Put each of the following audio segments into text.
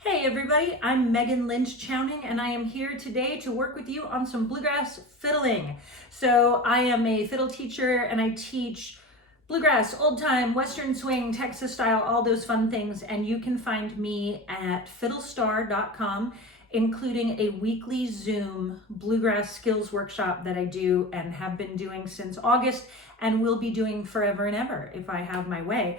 Hey everybody, I'm Lynch Chowning and I am here today to work with you on some bluegrass fiddling. So I am a fiddle teacher and I teach bluegrass, old time, western swing, Texas style, all those fun things. And you can find me at fiddlestar.com, including a weekly Zoom bluegrass skills workshop that I do and have been doing since August and will be doing forever and ever if I have my way.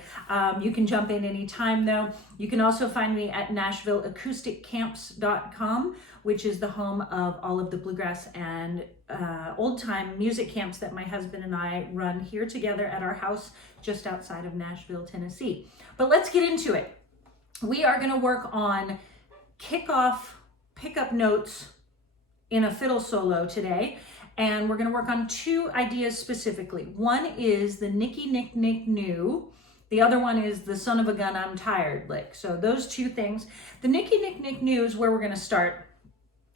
You can jump in anytime though. You can also find me at NashvilleAcousticCamps.com, which is the home of all of the bluegrass and old time music camps that my husband and I run here together at our house just outside of Nashville, Tennessee. But let's get into it. We are going to work on kickoff pickup notes in a fiddle solo today. And we're going to work on two ideas specifically. One is the Nicky Nick Nick New. The other one is the son of a gun I'm tired lick. So those two things. The Nicky Nick Nick New is where we're going to start.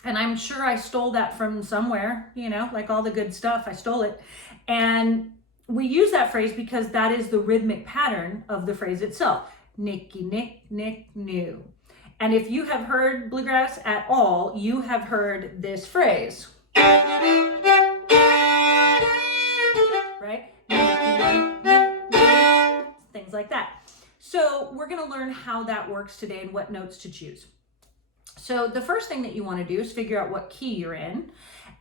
And I'm sure I stole that from somewhere, you know, like all the good stuff, I stole it. And we use that phrase because that is the rhythmic pattern of the phrase itself. Nicky Nick Nick New. And if you have heard bluegrass at all, you have heard this phrase. Right? Things like that. So we're going to learn how that works today and what notes to choose. So the first thing that you want to do is figure out what key you're in.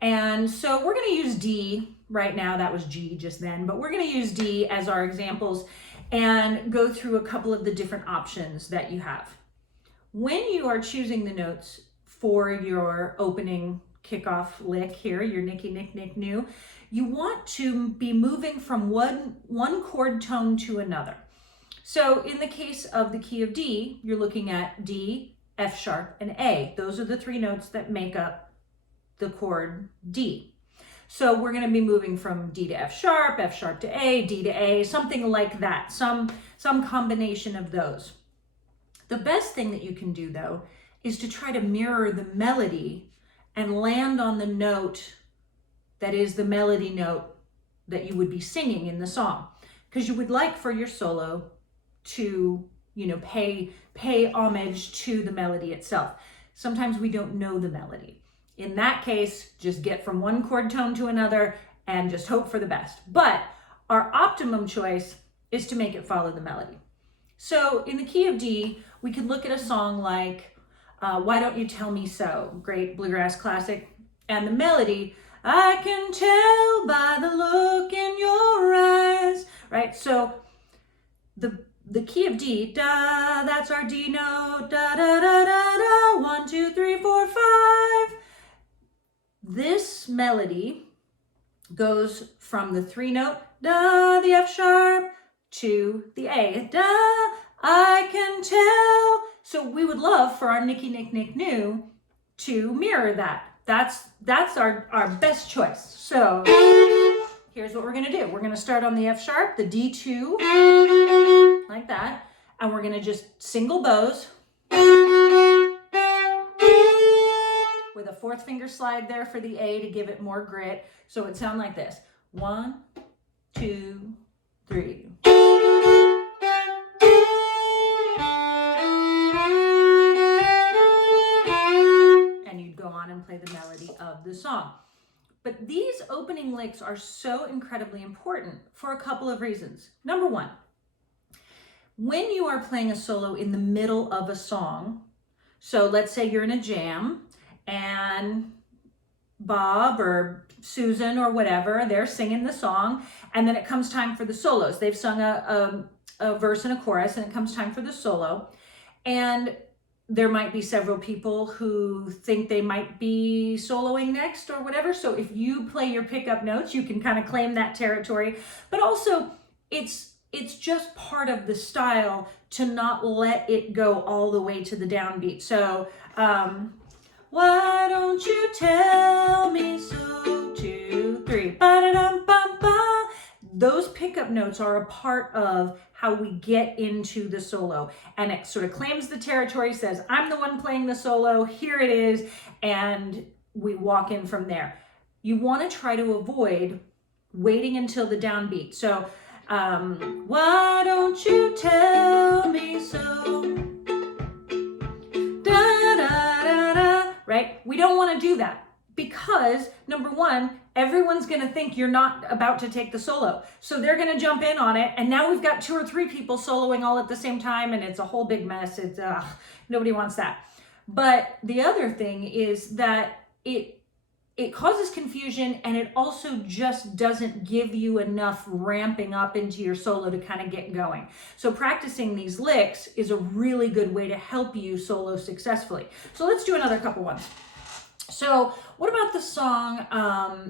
And so we're going to use D right now. That was G just then, but we're going to use D as our examples and go through a couple of the different options that you have. When you are choosing the notes for your opening kickoff lick here, your Nicky Nick Nick New, you want to be moving from one chord tone to another. So in the case of the key of D, you're looking at D, F sharp, and A. Those are the three notes that make up the chord D. So we're going to be moving from D to F sharp to A, D to A, something like that, some combination of those. The best thing that you can do though is to try to mirror the melody and land on the note that is the melody note that you would be singing in the song, because you would like for your solo to, you know, pay homage to the melody itself. Sometimes we don't know the melody. In that case, just get from one chord tone to another and just hope for the best. But our optimum choice is to make it follow the melody. So in the key of D, we could look at a song like Why Don't You Tell Me So, great bluegrass classic. And the melody, I can tell by the look in your eyes, right? So the key of D, da, that's our D note, da, da, da, da, da, 1, 2, 3, 4, 5. This melody goes from the three note, da, the F sharp, to the A, da, I can tell. So we would love for our Nicky Nick Nick New to mirror that. That's our best choice. So here's what we're going to do. We're going to start on the F sharp, the D2, like that, and we're going to just single bows with a fourth finger slide there for the A to give it more grit. So it would sound like this. 1, 2, 3. And you'd go on and play the melody of the song. But these opening licks are so incredibly important for a couple of reasons. Number one, when you are playing a solo in the middle of a song, so let's say you're in a jam and Bob or Susan or whatever, they're singing the song, and then it comes time for the solos. They've sung a verse and a chorus, and it comes time for the solo. And there might be several people who think they might be soloing next or whatever. So if you play your pickup notes, you can kind of claim that territory. But also, it's just part of the style to not let it go all the way to the downbeat. So, why don't you tell me so? 2, 3, ba-da-dum-bum-ba. Those pickup notes are a part of how we get into the solo. And it sort of claims the territory, says, I'm the one playing the solo, here it is, and we walk in from there. You want to try to avoid waiting until the downbeat. So, why don't you tell me so? Da, right? We don't want to do that because, number one, everyone's going to think you're not about to take the solo. So they're going to jump in on it. And now we've got 2 or 3 people soloing all at the same time, and it's a whole big mess. It's nobody wants that. But the other thing is that it causes confusion, and it also just doesn't give you enough ramping up into your solo to kind of get going. So practicing these licks is a really good way to help you solo successfully. So let's do another couple ones. So what about the song,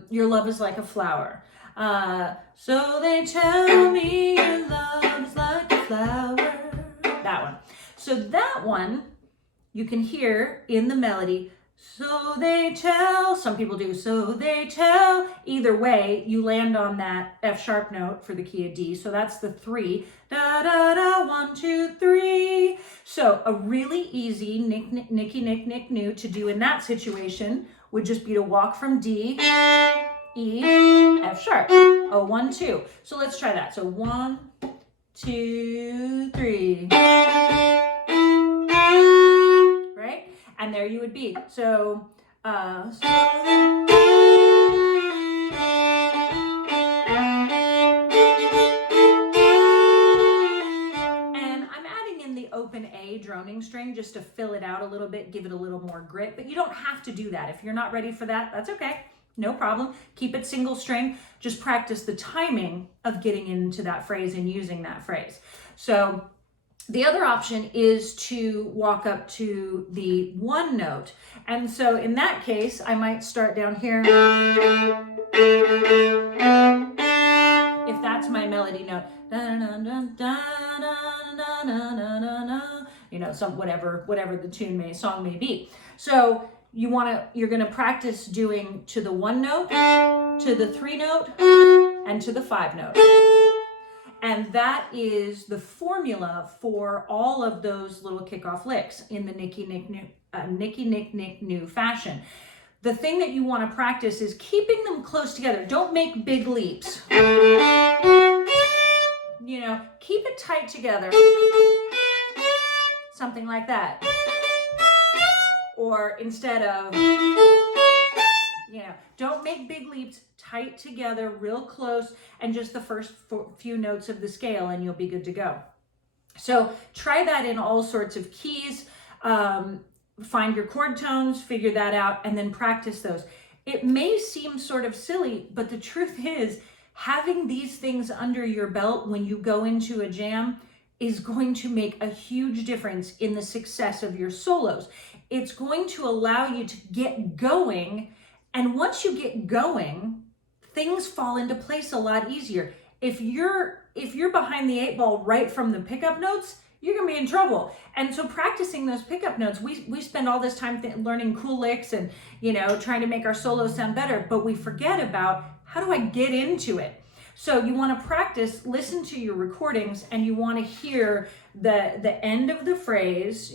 Your Love is Like a Flower? So they tell me your love is like a flower. That one. So that one, you can hear in the melody, so they tell, some people do, so they tell. Either way, you land on that F sharp note for the key of D. So that's the 3. Da, da, da, 1, 2, 3. So a really easy nicky, nick, nick, new to do in that situation would just be to walk from D, E, F sharp. Oh, 1, 2. So let's try that. So 1, 2, 3. Right? And there you would be. So, and I'm adding in the open A droning string just to fill it out a little bit, give it a little more grit, but you don't have to do that. If you're not ready for that, that's okay. No problem. Keep it single string. Just practice the timing of getting into that phrase and using that phrase. So the other option is to walk up to the 1 note. And so in that case, I might start down here. If that's my melody note. You know, some whatever the song may be. So you're gonna practice doing to the 1 note, to the 3 note, and to the 5 note. And that is the formula for all of those little kickoff licks in the nicky, nick, nick, new fashion. The thing that you want to practice is keeping them close together. Don't make big leaps. You know, keep it tight together. Something like that. Or instead of, don't make big leaps. Tight together, real close, and just the first few notes of the scale, and you'll be good to go. So try that in all sorts of keys. Find your chord tones, figure that out, and then practice those. It may seem sort of silly, but the truth is, having these things under your belt when you go into a jam is going to make a huge difference in the success of your solos. It's going to allow you to get going, and once you get going, things fall into place a lot easier. If you're behind the 8 ball right from the pickup notes, you're gonna be in trouble. And so practicing those pickup notes, we spend all this time learning cool licks and trying to make our solos sound better, but we forget about how do I get into it. So you want to practice, listen to your recordings, and you want to hear the end of the phrase.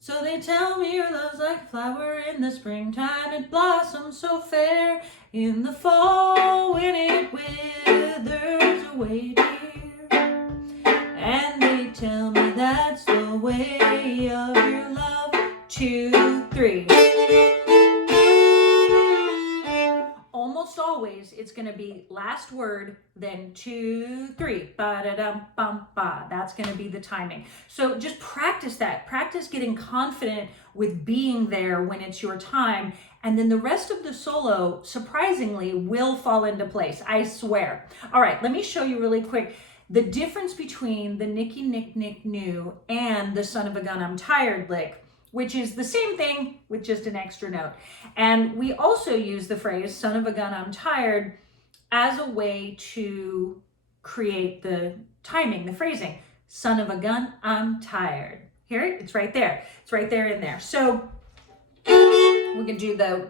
So they tell me your love's like a flower in the springtime, it blossoms so fair. In the fall when it withers away, dear. And they tell me that's the way of your love. 2, 3. Almost always it's going to be last word, then 2, 3. Ba-da-dum-bum-ba. That's going to be the timing. So just practice that. Practice getting confident with being there when it's your time. And then the rest of the solo, surprisingly, will fall into place. I swear. All right, let me show you really quick the difference between the nicky, nick, nick, new and the son of a gun, I'm tired lick, which is the same thing with just an extra note. And we also use the phrase, son of a gun, I'm tired, as a way to create the timing, the phrasing. Son of a gun, I'm tired. Hear it? It's right there. It's right there in there. So we can do the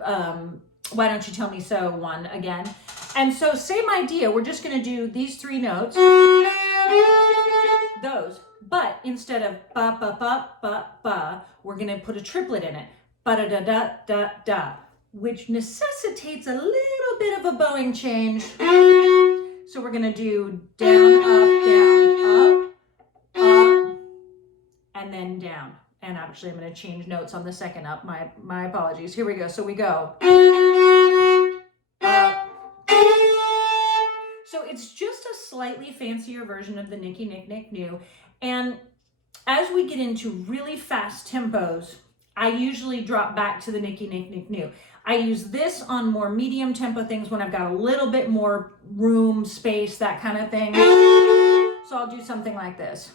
why don't you tell me so one again. And so same idea. We're just going to do these 3 notes, those. But instead of ba, ba, ba, ba, ba, we're going to put a triplet in it. Ba, da, da, da, da, da, which necessitates a little bit of a bowing change. So we're going to do down, up, and then down. And actually I'm going to change notes on the second up. My apologies. Here we go. So we go. So it's just a slightly fancier version of the Nicky Nick Nick New. And as we get into really fast tempos, I usually drop back to the Nicky Nick Nick New. I use this on more medium tempo things when I've got a little bit more room, space, that kind of thing. So I'll do something like this.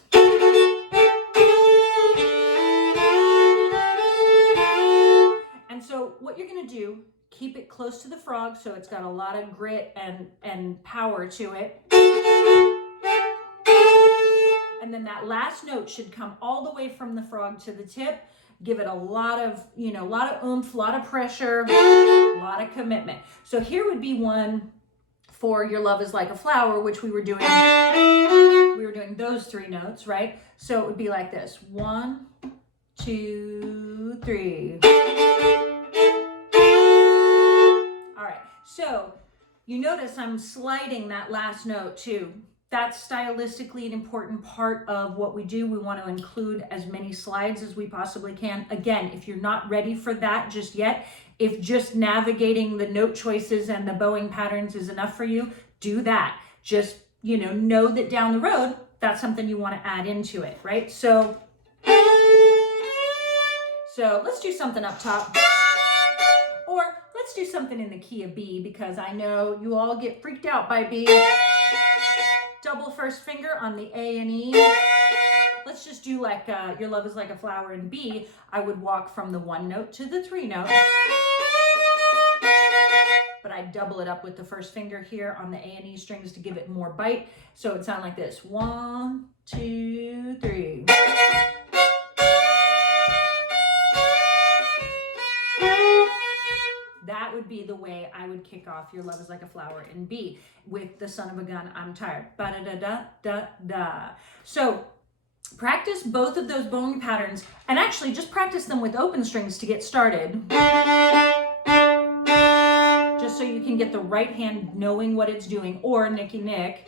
And so what you're going to do, keep it close to the frog so it's got a lot of grit and power to it. And then that last note should come all the way from the frog to the tip. Give it a lot of, a lot of oomph, a lot of pressure, a lot of commitment. So here would be one for Your Love Is Like a Flower, which we were doing those three notes, right? So it would be like this. 1, 2, 3. All right. So you notice I'm sliding that last note too. That's stylistically an important part of what we do. We want to include as many slides as we possibly can. Again, if you're not ready for that just yet, if just navigating the note choices and the bowing patterns is enough for you, do that. Just, know that down the road, that's something you want to add into it, right? So let's do something up top. Or let's do something in the key of B, because I know you all get freaked out by B. Double first finger on the A and E. Let's just do like Your Love Is Like a Flower in B. I would walk from the 1 note to the 3 note. But I double it up with the first finger here on the A and E strings to give it more bite. So it would sound like this. 1, 2, 3. That would be the way I would kick off Your Love Is Like a Flower in B with the Son of a Gun, I'm Tired. Ba-da-da-da-da-da. So practice both of those bowing patterns, and actually just practice them with open strings to get started. Just so you can get the right hand knowing what it's doing, or Nicky Nick.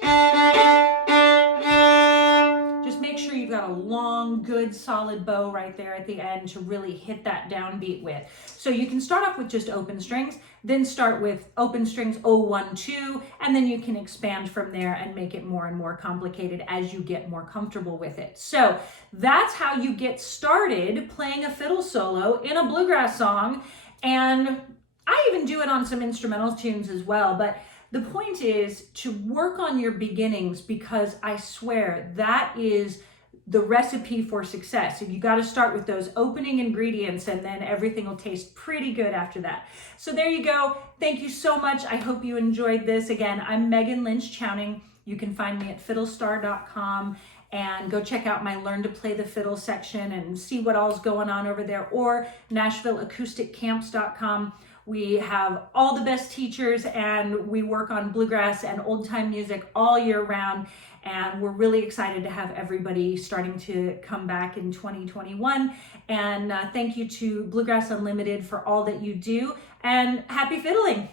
Just make sure you've got a long, good, solid bow right there at the end to really hit that downbeat with. So you can start off with just open strings, then start with open strings 0, 1, 2, and then you can expand from there and make it more and more complicated as you get more comfortable with it. So that's how you get started playing a fiddle solo in a bluegrass song. And I even do it on some instrumental tunes as well, but the point is to work on your beginnings, because I swear that is the recipe for success. You got to start with those opening ingredients, and then everything will taste pretty good after that. So there you go. Thank you so much. I hope you enjoyed this. Again, I'm Megan Lynch Chowning. You can find me at fiddlestar.com and go check out my Learn to Play the Fiddle section and see what all's going on over there, or NashvilleAcousticCamps.com. We have all the best teachers, and we work on bluegrass and old time music all year round. And we're really excited to have everybody starting to come back in 2021. And thank you to Bluegrass Unlimited for all that you do, and happy fiddling.